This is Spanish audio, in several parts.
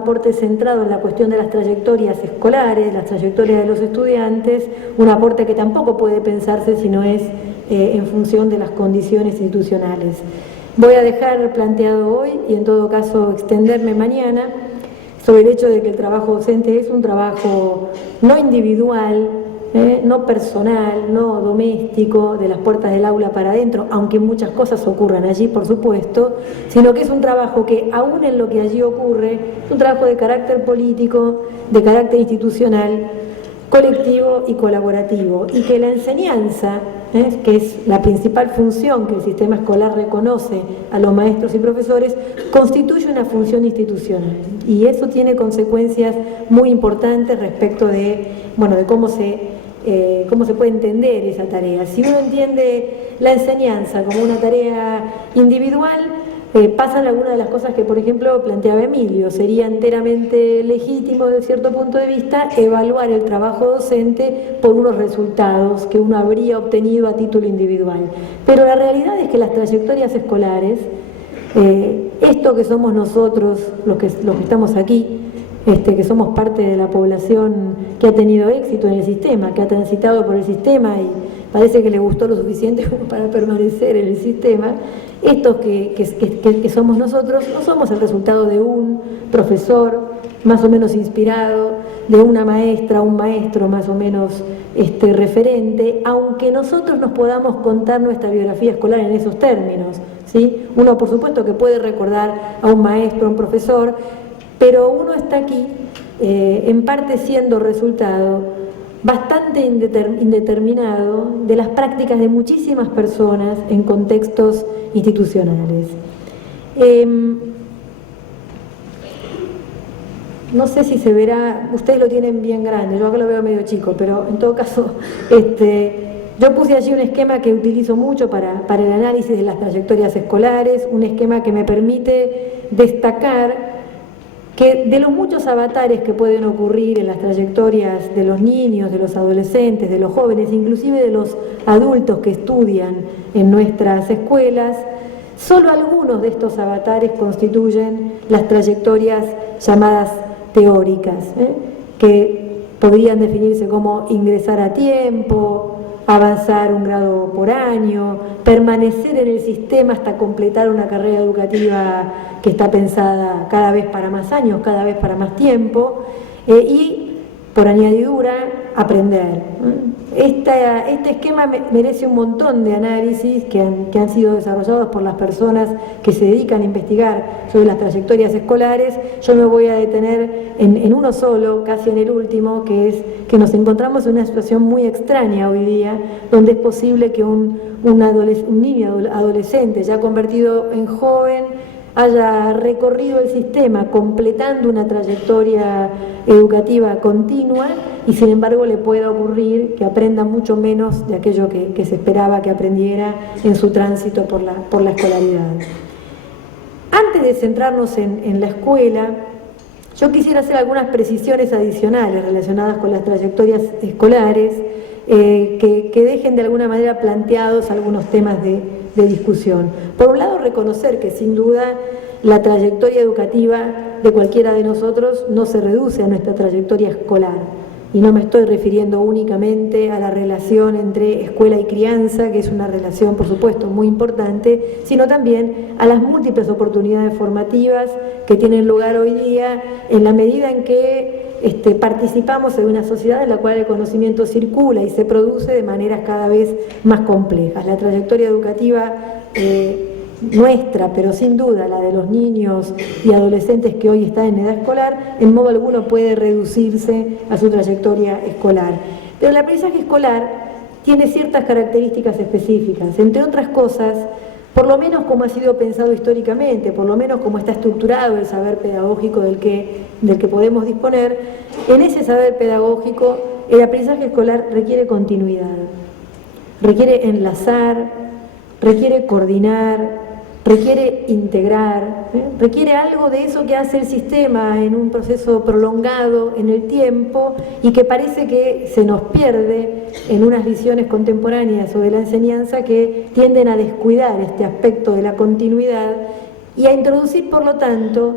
aporte centrado en la cuestión de las trayectorias escolares, las trayectorias de los estudiantes, un aporte que tampoco puede pensarse si no es en función de las condiciones institucionales. Voy a dejar planteado hoy, y en todo caso extenderme mañana, sobre el hecho de que el trabajo docente es un trabajo no individual, no personal, no doméstico, de las puertas del aula para adentro, aunque muchas cosas ocurran allí, por supuesto, sino que es un trabajo que, aún en lo que allí ocurre, es un trabajo de carácter político, de carácter institucional, colectivo y colaborativo, y que la enseñanza, que es la principal función que el sistema escolar reconoce a los maestros y profesores, constituye una función institucional, y eso tiene consecuencias muy importantes respecto de cómo se puede entender esa tarea. Si uno entiende la enseñanza como una tarea individual, pasan algunas de las cosas que, por ejemplo, planteaba Emilio. Sería enteramente legítimo, desde cierto punto de vista, evaluar el trabajo docente por unos resultados que uno habría obtenido a título individual. Pero la realidad es que las trayectorias escolares, esto que somos nosotros, los que estamos aquí, que somos parte de la población que ha tenido éxito en el sistema, que ha transitado por el sistema y parece que le gustó lo suficiente como para permanecer en el sistema, estos que somos nosotros no somos el resultado de un profesor más o menos inspirado, de una maestra, un maestro más o menos referente, aunque nosotros nos podamos contar nuestra biografía escolar en esos términos, ¿sí? Uno, por supuesto, que puede recordar a un maestro, a un profesor, pero uno está aquí en parte siendo resultado bastante indeterminado de las prácticas de muchísimas personas en contextos institucionales. No sé si se verá, ustedes lo tienen bien grande, yo acá lo veo medio chico, pero en todo caso, yo puse allí un esquema que utilizo mucho para el análisis de las trayectorias escolares, un esquema que me permite destacar que de los muchos avatares que pueden ocurrir en las trayectorias de los niños, de los adolescentes, de los jóvenes, inclusive de los adultos que estudian en nuestras escuelas, solo algunos de estos avatares constituyen las trayectorias llamadas teóricas, que podrían definirse como ingresar a tiempo, avanzar un grado por año, permanecer en el sistema hasta completar una carrera educativa que está pensada cada vez para más años, cada vez para más tiempo, y por añadidura aprender. Este esquema merece un montón de análisis que han sido desarrollados por las personas que se dedican a investigar sobre las trayectorias escolares. Yo me voy a detener en uno solo, casi en el último, que es que nos encontramos en una situación muy extraña hoy día, donde es posible que un niño adolescente ya convertido en joven haya recorrido el sistema completando una trayectoria educativa continua y sin embargo le pueda ocurrir que aprenda mucho menos de aquello que se esperaba que aprendiera en su tránsito por la escolaridad. Antes de centrarnos en la escuela, yo quisiera hacer algunas precisiones adicionales relacionadas con las trayectorias escolares que dejen de alguna manera planteados algunos temas de discusión. Por un lado, reconocer que sin duda la trayectoria educativa de cualquiera de nosotros no se reduce a nuestra trayectoria escolar, y no me estoy refiriendo únicamente a la relación entre escuela y crianza, que es una relación por supuesto muy importante, sino también a las múltiples oportunidades formativas que tienen lugar hoy día en la medida en que participamos en una sociedad en la cual el conocimiento circula y se produce de maneras cada vez más complejas. La trayectoria educativa nuestra, pero sin duda la de los niños y adolescentes que hoy están en edad escolar, en modo alguno puede reducirse a su trayectoria escolar. Pero el aprendizaje escolar tiene ciertas características específicas, entre otras cosas, por lo menos como ha sido pensado históricamente, por lo menos como está estructurado el saber pedagógico del que podemos disponer. En ese saber pedagógico, el aprendizaje escolar requiere continuidad, requiere enlazar, requiere coordinar, requiere integrar, requiere algo de eso que hace el sistema en un proceso prolongado en el tiempo y que parece que se nos pierde en unas visiones contemporáneas sobre la enseñanza que tienden a descuidar este aspecto de la continuidad y a introducir, por lo tanto,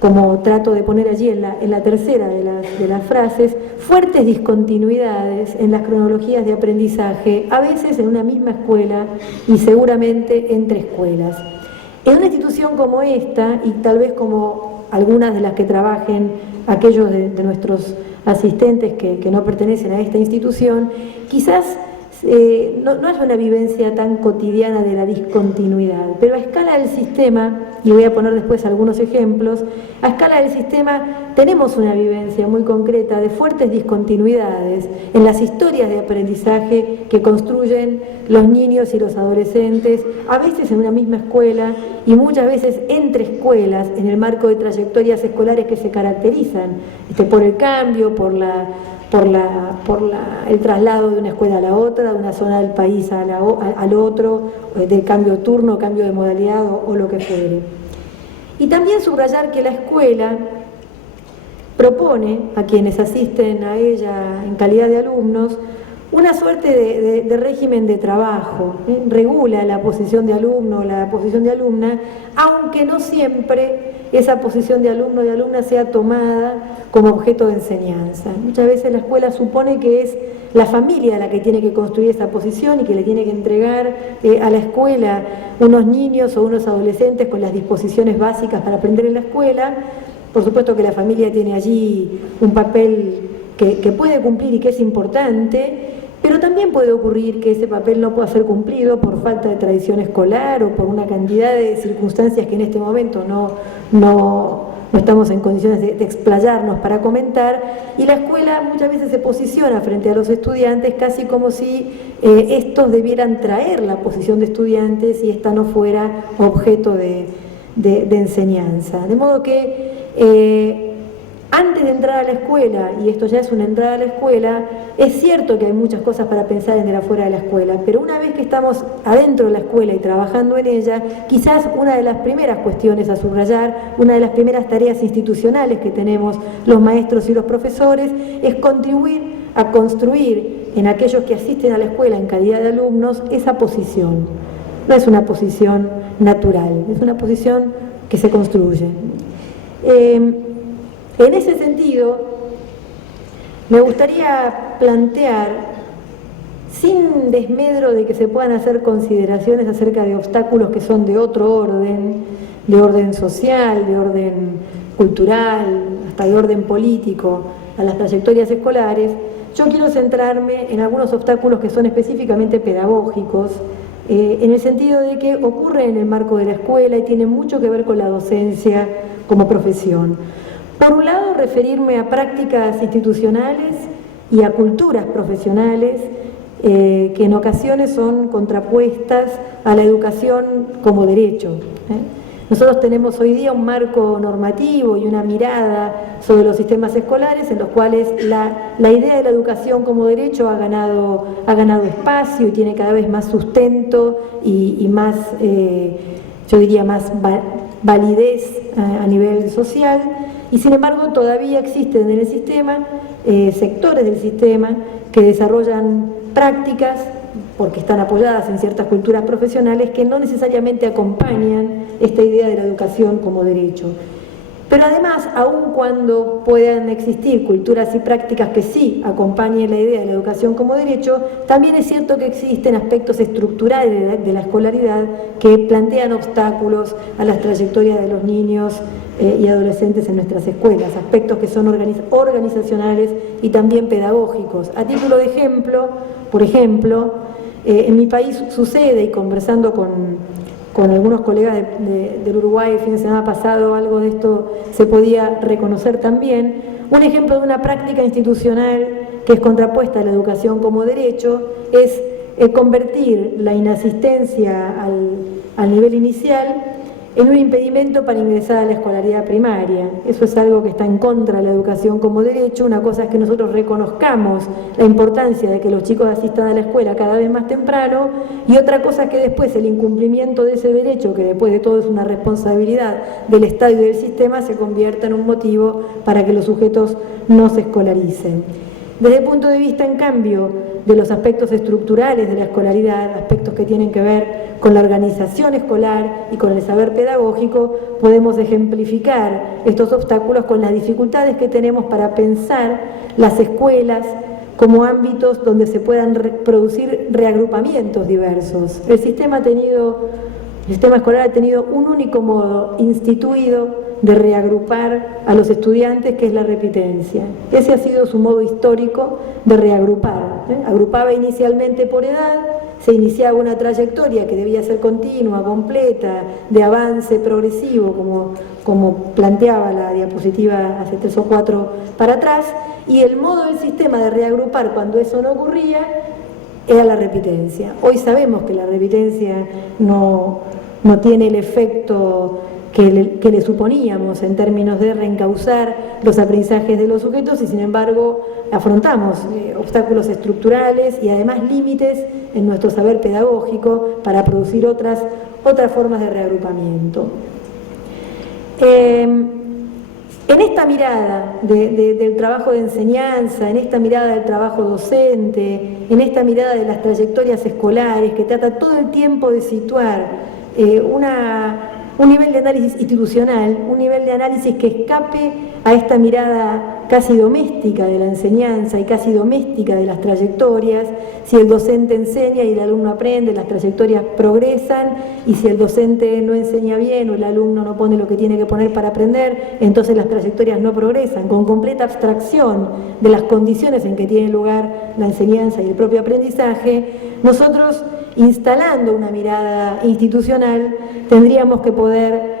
como trato de poner allí en la tercera de las frases, fuertes discontinuidades en las cronologías de aprendizaje, a veces en una misma escuela y seguramente entre escuelas. En una institución como esta, y tal vez como algunas de las que trabajen aquellos de nuestros asistentes que no pertenecen a esta institución, quizás no es una vivencia tan cotidiana de la discontinuidad, pero a escala del sistema, y voy a poner después algunos ejemplos, a escala del sistema tenemos una vivencia muy concreta de fuertes discontinuidades en las historias de aprendizaje que construyen los niños y los adolescentes, a veces en una misma escuela y muchas veces entre escuelas, en el marco de trayectorias escolares que se caracterizan por el cambio, por el traslado de una escuela a la otra, de una zona del país al otro, del cambio de turno, cambio de modalidad o lo que fuere. Y también subrayar que la escuela propone a quienes asisten a ella en calidad de alumnos una suerte de régimen de trabajo, regula la posición de alumno, la posición de alumna, aunque no siempre esa posición de alumno o de alumna sea tomada como objeto de enseñanza. Muchas veces la escuela supone que es la familia la que tiene que construir esa posición y que le tiene que entregar a la escuela unos niños o unos adolescentes con las disposiciones básicas para aprender en la escuela. Por supuesto que la familia tiene allí un papel que puede cumplir y que es importante, pero también puede ocurrir que ese papel no pueda ser cumplido por falta de tradición escolar o por una cantidad de circunstancias que en este momento no estamos en condiciones de explayarnos para comentar, y la escuela muchas veces se posiciona frente a los estudiantes casi como si estos debieran traer la posición de estudiantes y esta no fuera objeto de enseñanza. De modo que antes de entrar a la escuela, y esto ya es una entrada a la escuela, es cierto que hay muchas cosas para pensar en el afuera de la escuela, pero una vez que estamos adentro de la escuela y trabajando en ella, quizás una de las primeras cuestiones a subrayar, una de las primeras tareas institucionales que tenemos los maestros y los profesores, es contribuir a construir en aquellos que asisten a la escuela en calidad de alumnos esa posición. No es una posición natural, es una posición que se construye. En ese sentido, me gustaría plantear, sin desmedro de que se puedan hacer consideraciones acerca de obstáculos que son de otro orden, de orden social, de orden cultural, hasta de orden político, a las trayectorias escolares, yo quiero centrarme en algunos obstáculos que son específicamente pedagógicos, en el sentido de que ocurren en el marco de la escuela y tienen mucho que ver con la docencia como profesión. Por un lado, referirme a prácticas institucionales y a culturas profesionales que en ocasiones son contrapuestas a la educación como derecho. Nosotros tenemos hoy día un marco normativo y una mirada sobre los sistemas escolares en los cuales la idea de la educación como derecho ha ganado espacio y tiene cada vez más sustento y más, yo diría, más validez a nivel social. Y sin embargo todavía existen en el sistema sectores del sistema que desarrollan prácticas, porque están apoyadas en ciertas culturas profesionales, que no necesariamente acompañan esta idea de la educación como derecho. Pero además, aun cuando puedan existir culturas y prácticas que sí acompañen la idea de la educación como derecho, también es cierto que existen aspectos estructurales de la escolaridad que plantean obstáculos a las trayectorias de los niños y adolescentes en nuestras escuelas, aspectos que son organizacionales y también pedagógicos. A título de ejemplo, por ejemplo, en mi país sucede, y conversando con algunos colegas del Uruguay el fin de semana pasado, algo de esto se podía reconocer también, un ejemplo de una práctica institucional que es contrapuesta a la educación como derecho, es convertir la inasistencia al nivel inicial en un impedimento para ingresar a la escolaridad primaria. Eso es algo que está en contra de la educación como derecho. Una cosa es que nosotros reconozcamos la importancia de que los chicos asistan a la escuela cada vez más temprano, y otra cosa es que después el incumplimiento de ese derecho, que después de todo es una responsabilidad del Estado y del sistema, se convierta en un motivo para que los sujetos no se escolaricen. Desde el punto de vista, en cambio, de los aspectos estructurales de la escolaridad, aspectos que tienen que ver con la organización escolar y con el saber pedagógico, podemos ejemplificar estos obstáculos con las dificultades que tenemos para pensar las escuelas como ámbitos donde se puedan producir reagrupamientos diversos. El sistema escolar ha tenido un único modo instituido de reagrupar a los estudiantes, que es la repitencia. Ese ha sido su modo histórico de reagrupar. Agrupaba inicialmente por edad, se iniciaba una trayectoria que debía ser continua, completa, de avance progresivo, como planteaba la diapositiva hace 3 o 4 para atrás, y el modo del sistema de reagrupar cuando eso no ocurría era la repitencia. Hoy sabemos que la repitencia no tiene el efecto que le suponíamos en términos de reencauzar los aprendizajes de los sujetos, y sin embargo afrontamos obstáculos estructurales y además límites en nuestro saber pedagógico para producir otras formas de reagrupamiento. En esta mirada del trabajo de enseñanza, en esta mirada del trabajo docente, en esta mirada de las trayectorias escolares, que trata todo el tiempo de situar un nivel de análisis institucional, un nivel de análisis que escape a esta mirada casi doméstica de la enseñanza y casi doméstica de las trayectorias. Si el docente enseña y el alumno aprende, las trayectorias progresan, y si el docente no enseña bien o el alumno no pone lo que tiene que poner para aprender, entonces las trayectorias no progresan, con completa abstracción de las condiciones en que tiene lugar la enseñanza y el propio aprendizaje. Nosotros, instalando una mirada institucional, tendríamos que poder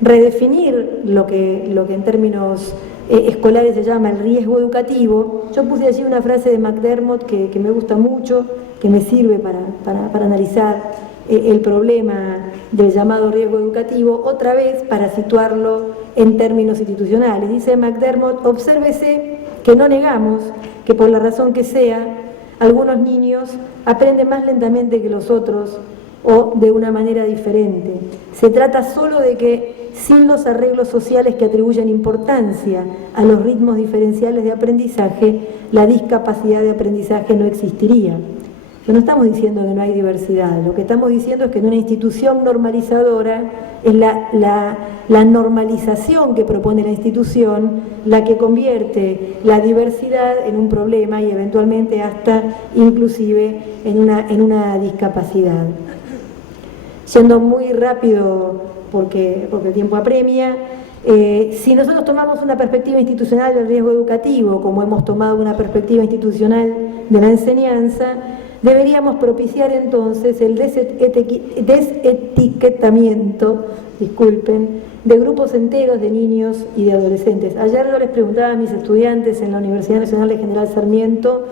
redefinir lo que en términos escolares se llama el riesgo educativo. Yo puse allí una frase de McDermott que me gusta mucho, que me sirve para analizar el problema del llamado riesgo educativo, otra vez para situarlo en términos institucionales. Dice McDermott: obsérvese que no negamos que por la razón que sea, algunos niños aprenden más lentamente que los otros o de una manera diferente. Se trata solo de que, sin los arreglos sociales que atribuyen importancia a los ritmos diferenciales de aprendizaje, la discapacidad de aprendizaje no existiría. No estamos diciendo que no hay diversidad, lo que estamos diciendo es que en una institución normalizadora es la normalización que propone la institución la que convierte la diversidad en un problema y eventualmente hasta inclusive en una discapacidad. Yendo muy rápido porque el tiempo apremia, si nosotros tomamos una perspectiva institucional del riesgo educativo, como hemos tomado una perspectiva institucional de la enseñanza, deberíamos propiciar entonces el desetiquetamiento, de grupos enteros de niños y de adolescentes. Ayer yo les preguntaba a mis estudiantes en la Universidad Nacional de General Sarmiento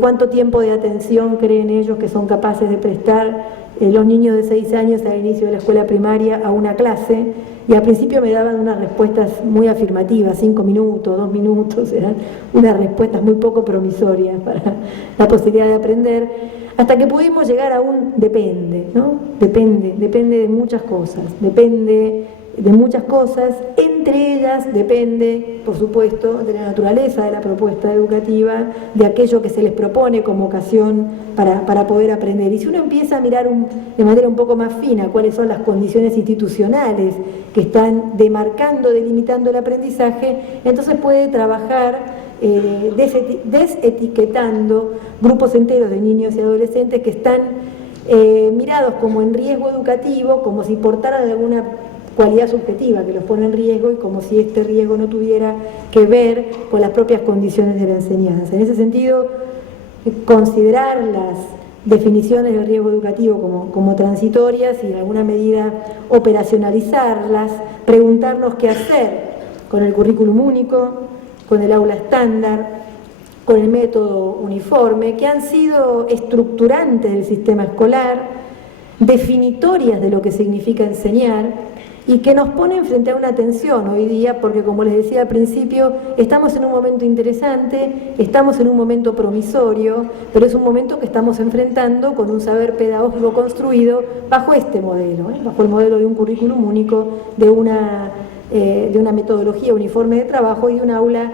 cuánto tiempo de atención creen ellos que son capaces de prestar los niños de 6 años al inicio de la escuela primaria a una clase, y al principio me daban unas respuestas muy afirmativas, 5 minutos, 2 minutos, eran unas respuestas muy poco promisorias para la posibilidad de aprender, hasta que pudimos llegar a un depende, ¿no? Depende de muchas cosas, entre ellas depende, por supuesto, de la naturaleza de la propuesta educativa, de aquello que se les propone como ocasión para poder aprender. Y si uno empieza a mirar de manera un poco más fina cuáles son las condiciones institucionales que están delimitando el aprendizaje, entonces puede trabajar desetiquetando grupos enteros de niños y adolescentes que están mirados como en riesgo educativo, como si portaran alguna cualidad subjetiva que los pone en riesgo, y como si este riesgo no tuviera que ver con las propias condiciones de la enseñanza. En ese sentido, considerar las definiciones del riesgo educativo como transitorias y en alguna medida operacionalizarlas, preguntarnos qué hacer con el currículum único, con el aula estándar, con el método uniforme, que han sido estructurantes del sistema escolar, definitorias de lo que significa enseñar, y que nos ponen frente a una tensión hoy día, porque como les decía al principio, estamos en un momento interesante, estamos en un momento promisorio, pero es un momento que estamos enfrentando con un saber pedagógico construido bajo este modelo, bajo el modelo de un currículum único, de una metodología uniforme de trabajo y de un aula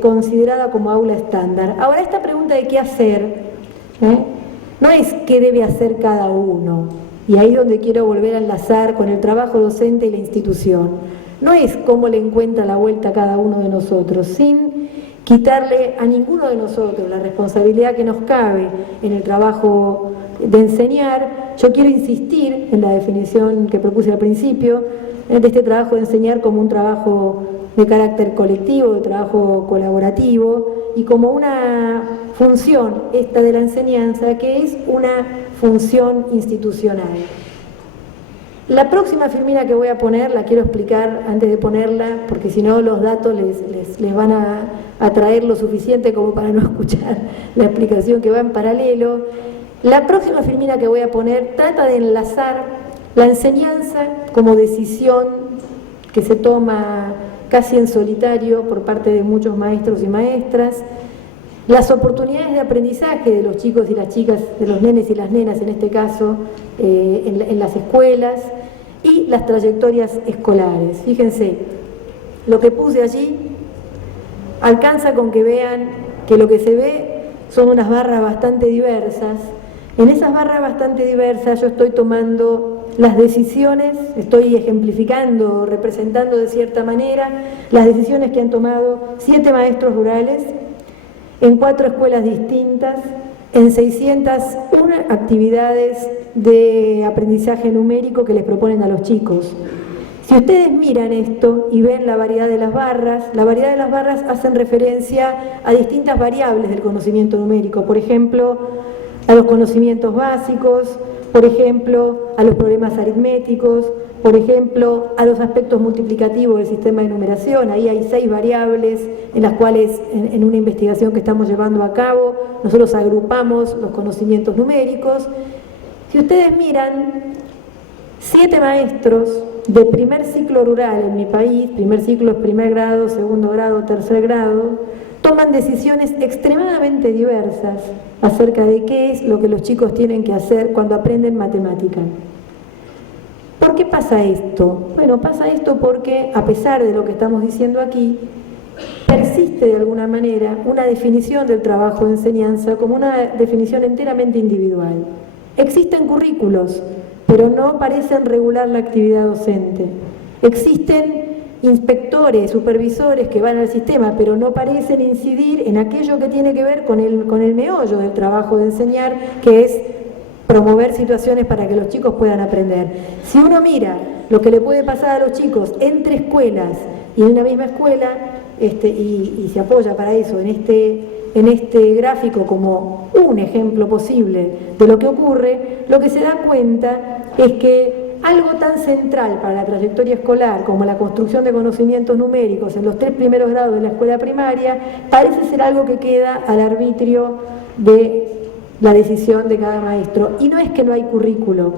considerada como aula estándar. Ahora, esta pregunta de qué hacer No es qué debe hacer cada uno, y ahí es donde quiero volver a enlazar con el trabajo docente y la institución. No es cómo le encuentra la vuelta a cada uno de nosotros, sin quitarle a ninguno de nosotros la responsabilidad que nos cabe en el trabajo de enseñar. Yo quiero insistir en la definición que propuse al principio, de este trabajo de enseñar como un trabajo de carácter colectivo, de trabajo colaborativo, y como una función, esta de la enseñanza, que es una función institucional. La próxima filmina que voy a poner, la quiero explicar antes de ponerla, porque si no los datos les van a atraer lo suficiente como para no escuchar la explicación que va en paralelo. La próxima filmina que voy a poner trata de enlazar la enseñanza como decisión que se toma casi en solitario por parte de muchos maestros y maestras, las oportunidades de aprendizaje de los chicos y las chicas, de los nenes y las nenas en este caso, en las escuelas, y las trayectorias escolares. Fíjense, lo que puse allí alcanza con que vean que lo que se ve son unas barras bastante diversas. En esas barras bastante diversas yo estoy tomando las decisiones, estoy ejemplificando, representando de cierta manera las decisiones que han tomado 7 maestros rurales en 4 escuelas distintas, en 601 actividades de aprendizaje numérico que les proponen a los chicos. Si ustedes miran esto y ven la variedad de las barras hacen referencia a distintas variables del conocimiento numérico, por ejemplo, a los conocimientos básicos, por ejemplo, a los problemas aritméticos, por ejemplo, a los aspectos multiplicativos del sistema de numeración. Ahí hay 6 variables en las cuales, en una investigación que estamos llevando a cabo, nosotros agrupamos los conocimientos numéricos. Si ustedes miran, 7 maestros de primer ciclo rural en mi país, primer ciclo es primer grado, segundo grado, tercer grado, toman decisiones extremadamente diversas acerca de qué es lo que los chicos tienen que hacer cuando aprenden matemática. ¿Por qué pasa esto? Bueno, pasa esto porque, a pesar de lo que estamos diciendo aquí, persiste de alguna manera una definición del trabajo de enseñanza como una definición enteramente individual. Existen currículos, pero no parecen regular la actividad docente. Existen inspectores, supervisores que van al sistema, pero no parecen incidir en aquello que tiene que ver con el meollo del trabajo de enseñar, que es promover situaciones para que los chicos puedan aprender. Si uno mira lo que le puede pasar a los chicos entre escuelas y en una misma escuela, y se apoya para eso en este gráfico como un ejemplo posible de lo que ocurre, lo que se da cuenta es que algo tan central para la trayectoria escolar como la construcción de conocimientos numéricos en los 3 primeros grados de la escuela primaria parece ser algo que queda al arbitrio de la decisión de cada maestro. Y no es que no hay currículo,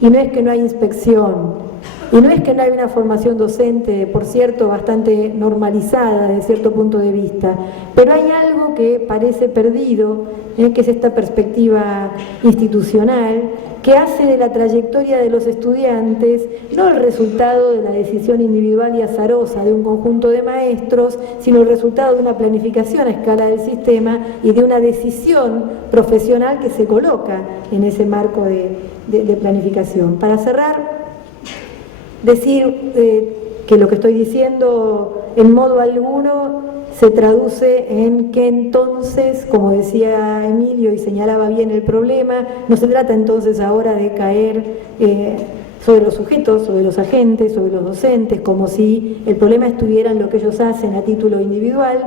y no es que no hay inspección, y no es que no hay una formación docente, por cierto, bastante normalizada desde cierto punto de vista, pero hay algo que parece perdido, que es esta perspectiva institucional, que hace de la trayectoria de los estudiantes no el resultado de la decisión individual y azarosa de un conjunto de maestros, sino el resultado de una planificación a escala del sistema y de una decisión profesional que se coloca en ese marco de planificación. Para cerrar, decir que lo que estoy diciendo en modo alguno se traduce en que entonces, como decía Emilio y señalaba bien el problema, no se trata entonces ahora de caer sobre los sujetos, sobre los agentes, sobre los docentes, como si el problema estuviera en lo que ellos hacen a título individual.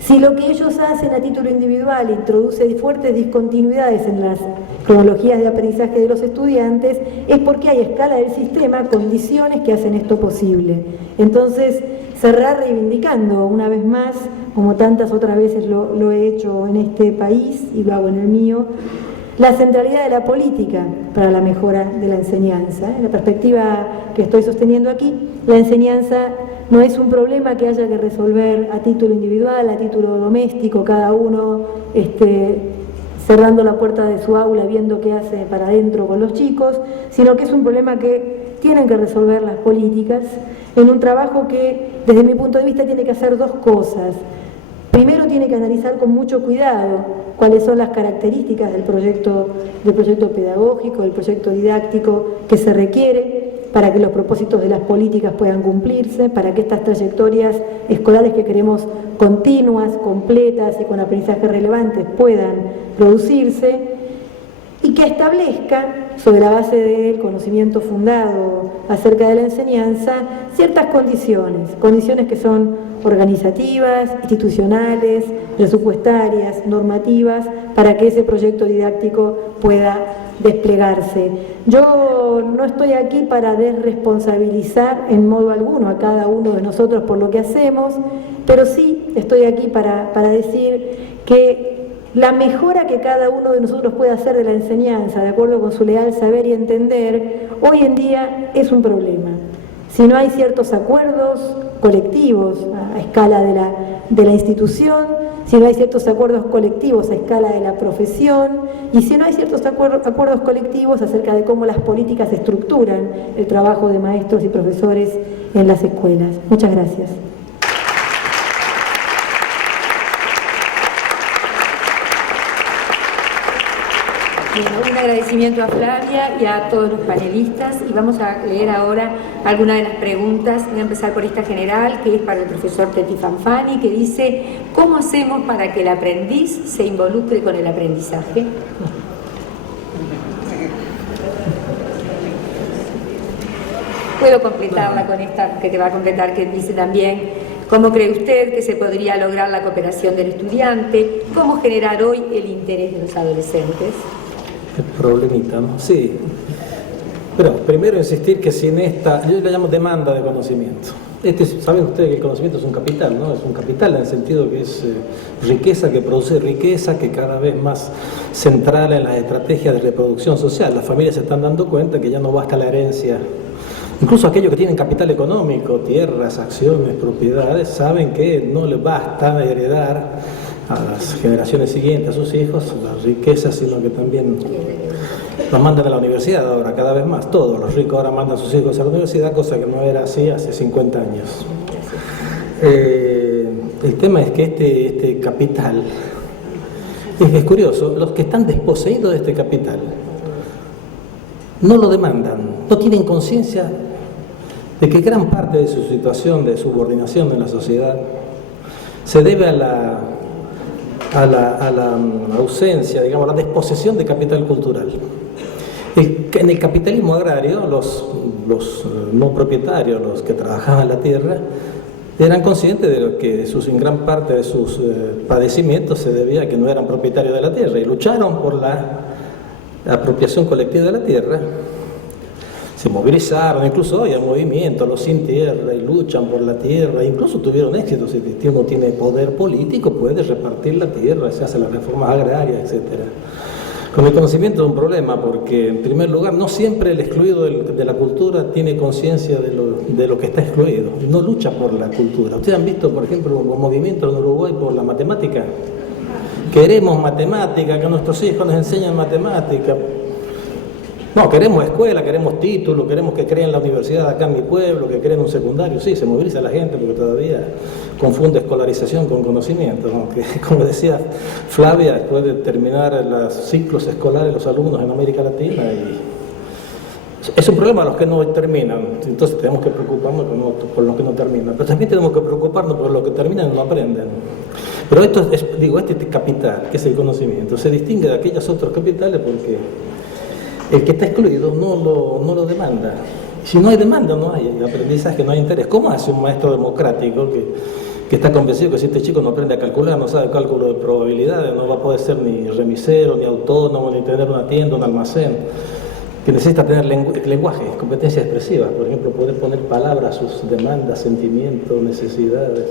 Si lo que ellos hacen a título individual introduce fuertes discontinuidades en las cronologías de aprendizaje de los estudiantes, es porque hay a escala del sistema condiciones que hacen esto posible. Entonces, cerrar reivindicando una vez más, como tantas otras veces lo he hecho en este país y lo hago en el mío, la centralidad de la política para la mejora de la enseñanza. En la perspectiva que estoy sosteniendo aquí, la enseñanza no es un problema que haya que resolver a título individual, a título doméstico, cada uno cerrando la puerta de su aula, viendo qué hace para adentro con los chicos, sino que es un problema que tienen que resolver las políticas en un trabajo que, desde mi punto de vista, tiene que hacer 2 cosas. primero tiene que analizar con mucho cuidado cuáles son las características del proyecto pedagógico, del proyecto didáctico que se requiere para que los propósitos de las políticas puedan cumplirse, para que estas trayectorias escolares que queremos continuas, completas y con aprendizajes relevantes puedan producirse, y que establezca, sobre la base del conocimiento fundado acerca de la enseñanza, ciertas condiciones que son organizativas, institucionales, presupuestarias, normativas, para que ese proyecto didáctico pueda desplegarse. Yo no estoy aquí para desresponsabilizar en modo alguno a cada uno de nosotros por lo que hacemos, pero sí estoy aquí para decir que la mejora que cada uno de nosotros puede hacer de la enseñanza, de acuerdo con su leal saber y entender, hoy en día es un problema. Si no hay ciertos acuerdos colectivos a escala de la institución, si no hay ciertos acuerdos colectivos a escala de la profesión, y si no hay ciertos acuerdos colectivos acerca de cómo las políticas estructuran el trabajo de maestros y profesores en las escuelas. Muchas gracias. Un agradecimiento a Flavia y a todos los panelistas, y vamos a leer ahora algunas de las preguntas. Voy a empezar por esta general, que es para el profesor Teti Fanfani, que dice: ¿cómo hacemos para que el aprendiz se involucre con el aprendizaje? Puedo completarla con esta que te va a completar, que dice también: ¿cómo cree usted que se podría lograr la cooperación del estudiante? ¿Cómo generar hoy el interés de los adolescentes? El problemita, ¿no? Sí. Pero primero insistir que sin esta, yo le llamo demanda de conocimiento. Saben ustedes que el conocimiento es un capital, ¿no? Es un capital en el sentido que es riqueza que produce riqueza, que cada vez más central en las estrategias de reproducción social. Las familias se están dando cuenta que ya no basta la herencia. Incluso aquellos que tienen capital económico, tierras, acciones, propiedades, saben que no les basta heredar a las generaciones siguientes, a sus hijos, las riquezas, sino que también los mandan a la universidad ahora, cada vez más. Todos los ricos ahora mandan a sus hijos a la universidad, cosa que no era así hace 50 años. El tema es que este capital, es curioso, los que están desposeídos de este capital no lo demandan, no tienen conciencia de que gran parte de su situación de subordinación en la sociedad se debe a la ausencia, digamos, a la desposesión de capital cultural. En el capitalismo agrario, los no propietarios, los que trabajaban la tierra, eran conscientes de que en gran parte de sus padecimientos se debía a que no eran propietarios de la tierra y lucharon por la apropiación colectiva de la tierra. Se movilizaron, incluso hoy hay movimientos, los sin tierra, y luchan por la tierra, incluso tuvieron éxito. Si uno tiene poder político, puede repartir la tierra, se hacen las reformas agrarias, etc. Con el conocimiento es un problema, porque en primer lugar no siempre el excluido de la cultura tiene conciencia de lo que está excluido, no lucha por la cultura. Ustedes han visto, por ejemplo, un movimiento en Uruguay por la matemática. Queremos matemática, que nuestros hijos nos enseñen matemática. No, queremos escuela, queremos título, queremos que creen la universidad acá en mi pueblo, que creen un secundario. Sí, se moviliza la gente porque todavía confunde escolarización con conocimiento, ¿no? Que, como decía Flavia, después de terminar los ciclos escolares los alumnos en América Latina, y es un problema los que no terminan. Entonces tenemos que preocuparnos por los que no terminan, pero también tenemos que preocuparnos por los que terminan y no aprenden. Pero esto es, este capital, que es el conocimiento, se distingue de aquellos otros capitales porque el que está excluido no lo demanda. Si no hay demanda, no hay aprendizaje, no hay interés. ¿Cómo hace un maestro democrático que está convencido que si este chico no aprende a calcular, no sabe cálculo de probabilidades, no va a poder ser ni remisero, ni autónomo, ni tener una tienda, un almacén, que necesita tener lenguaje, competencias expresivas, por ejemplo, poder poner palabras a sus demandas, sentimientos, necesidades,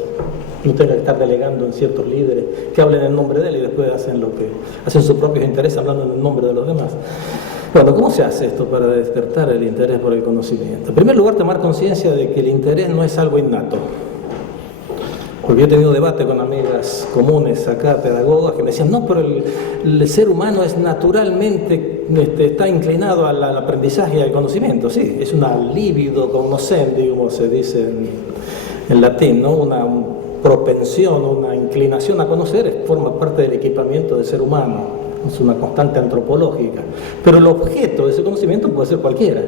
no tenga que estar delegando en ciertos líderes que hablen en nombre de él y después hacen sus propios intereses hablando en el nombre de los demás? Bueno, ¿cómo se hace esto para despertar el interés por el conocimiento? En primer lugar, tomar conciencia de que el interés no es algo innato. Porque yo he tenido debate con amigas comunes acá, pedagogas, que me decían, no, pero el ser humano es naturalmente, está inclinado al aprendizaje y al conocimiento. Sí, es una libido cognoscendi, como se dice en latín, ¿no? propensión, una inclinación a conocer, forma parte del equipamiento del ser humano, es una constante antropológica. Pero el objeto de ese conocimiento puede ser cualquiera.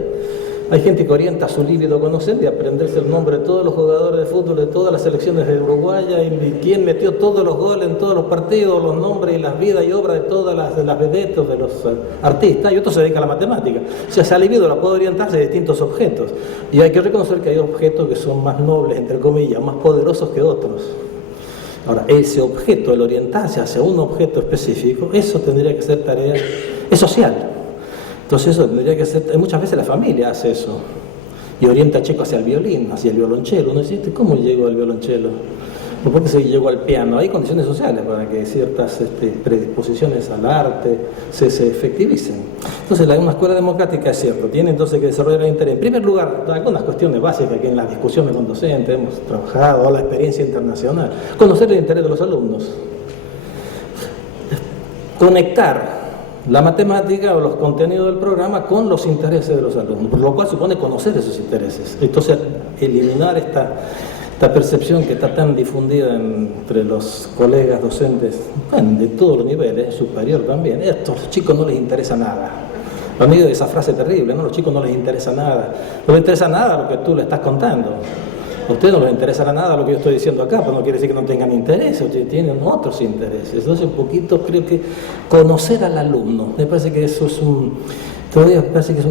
Hay gente que orienta su líbido conocente y aprenderse el nombre de todos los jugadores de fútbol de todas las selecciones de Uruguay y quién metió todos los goles en todos los partidos, los nombres y las vidas y obras de todas las vedetos de los artistas, y otro se dedica a la matemática. O sea, ese libido la puede orientarse a distintos objetos. Y hay que reconocer que hay objetos que son más nobles, entre comillas, más poderosos que otros. Ahora, ese objeto, el orientarse hacia un objeto específico, eso tendría que ser tarea, es social. Entonces eso tendría que ser, muchas veces la familia hace eso, y orienta a chico hacia el violín, hacia el violonchelo. Uno dice, ¿cómo llego al violonchelo? ¿O por qué se llegó al piano? Hay condiciones sociales para que ciertas predisposiciones al arte se efectivicen. Entonces una escuela democrática es cierto, tiene entonces que desarrollar el interés. En primer lugar, algunas cuestiones básicas que en las discusiones con docentes hemos trabajado, la experiencia internacional, conocer el interés de los alumnos, conectar la matemática o los contenidos del programa con los intereses de los alumnos, por lo cual supone conocer esos intereses. Entonces, eliminar esta percepción que está tan difundida entre los colegas docentes, bueno, de todos los niveles, superior también. A estos chicos no les interesa nada. Han oído esa frase terrible, ¿no? Los chicos no les interesa nada. No les interesa nada lo que tú le estás contando. A ustedes no les interesará nada lo que yo estoy diciendo acá, pero no quiere decir que no tengan interés, ustedes tienen otros intereses. Entonces, un poquito creo que conocer al alumno, me parece que eso es todavía me parece que es